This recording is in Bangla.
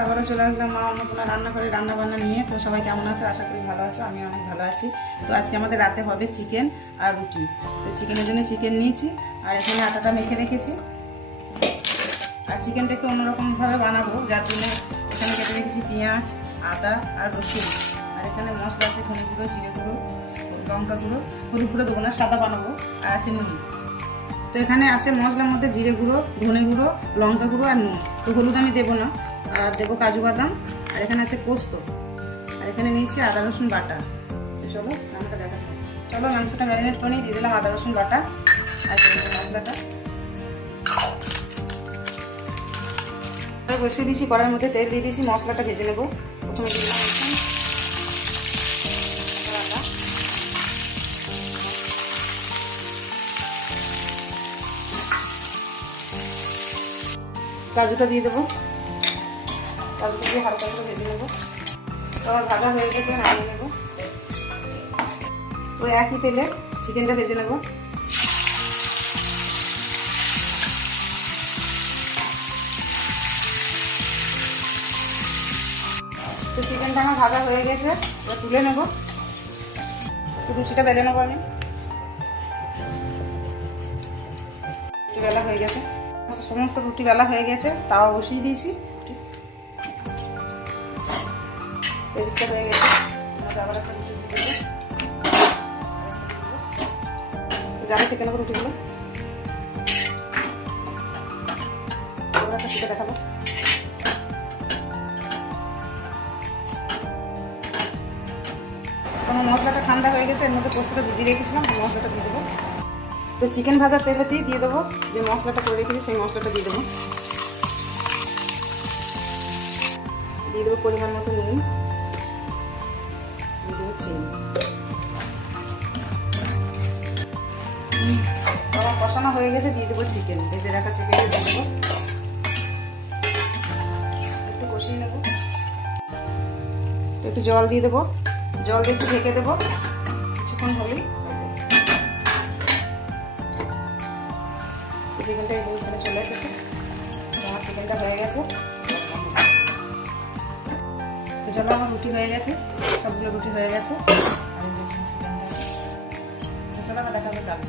আবারও চলে আসলাম মা অন্নপূর্ণা রান্না করে রান্না বান্না নিয়ে। তো সবাই কেমন আছো? আশা করি ভালো আছো, আমি অনেক ভালো আছি। তো আজকে আমাদের রাতে হবে চিকেন আর রুটি। তো চিকেনের জন্য চিকেন নিয়েছি আর এখানে আটাটা মেখে রেখেছি। আর চিকেনটা একটু অন্যরকমভাবে বানাবো, যার জন্য এখানে কেটে রেখেছি পেঁয়াজ, আদা আর রসুন। আর এখানে মশলা আছে ধনে গুঁড়ো, জিরে গুঁড়ো, লঙ্কা গুঁড়ো। হলুদ গুঁড়ো দেবো না, সাদা বানাবো। আর আছে নুন। তো এখানে আছে মশলার মধ্যে জিরে গুঁড়ো, ধনে গুঁড়ো, লঙ্কা গুঁড়ো আর নুন। তো হলুদ আমি দেবো না। আর দেবো কাজু বাদাম। আর এখানে আছে পোস্ত। আর এখানে নিয়েছি আদা রসুন বাটা। তো চলো রান্নাটা দেখা যাক। চলো মাংসটা ম্যারিনেট করে দিয়ে দিলাম আদা রসুন বাটা আর মশলাটা বসিয়ে দিয়েছি। কড়াইয়ের মধ্যে তেল দিয়ে দিয়েছি, মশলাটা ভেজে নেবো। প্রথমে দিয়ে দিলাম আদা, কাজুটা দিয়ে দেবো। কাজুটা দিয়ে হালকা করে ভেজে নেবো। তো আমার ভাজা হয়ে গেছে, নামিয়ে নেবো। তো একই তেলে চিকেনটা ভেজে নেবো। তো চিকেনটা আমার ভাজা হয়ে গেছে, এবার তুলে নেবো। তো রুটিটা বেলে নেবো আমি। রুটি বেলা হয়ে গেছে, সমস্ত রুটি বেলা হয়ে গেছে। তাওয়া বসিয়ে দিয়েছি। এদিকটা হয়ে গেছে, আবার একটা রুটি দিয়ে দেবো। যাবে সেখানে রুটিগুলো একটা সেটা দেখাবো। আমার মশলাটা ঠান্ডা হয়ে গেছে, এর মধ্যে পোস্তটা ভিজিয়ে রেখেছিলাম, মশলাটা দিয়ে দেবো। তো চিকেন ভাজার তেলেতেই দিয়ে দেবো যে মশলাটা করে রেখেছি, সেই মশলাটা দিয়ে দেবো। দিয়ে দেবো পরিমাণ মতো নুন, দিয়ে দেবো চিনি। আমার কষানো হয়ে গেছে, দিয়ে দেবো চিকেন, ভেজে রাখা চিকেনটা দিয়ে দেবো। একটু কষিয়ে নেবো। একটু জল দিয়ে দেবো, জল দিয়ে একটু ঢেকে দেবো। কিছুক্ষণ হলেই চিকেনটা এই জিনিসটা চলে এসেছে। আমার চিকেনটা হয়ে গেছে। তো চলো আমার রুটি হয়ে গেছে, সবগুলো রুটি হয়ে গেছে। আর এই যে চিকেনটা চলো দেখা যাবে।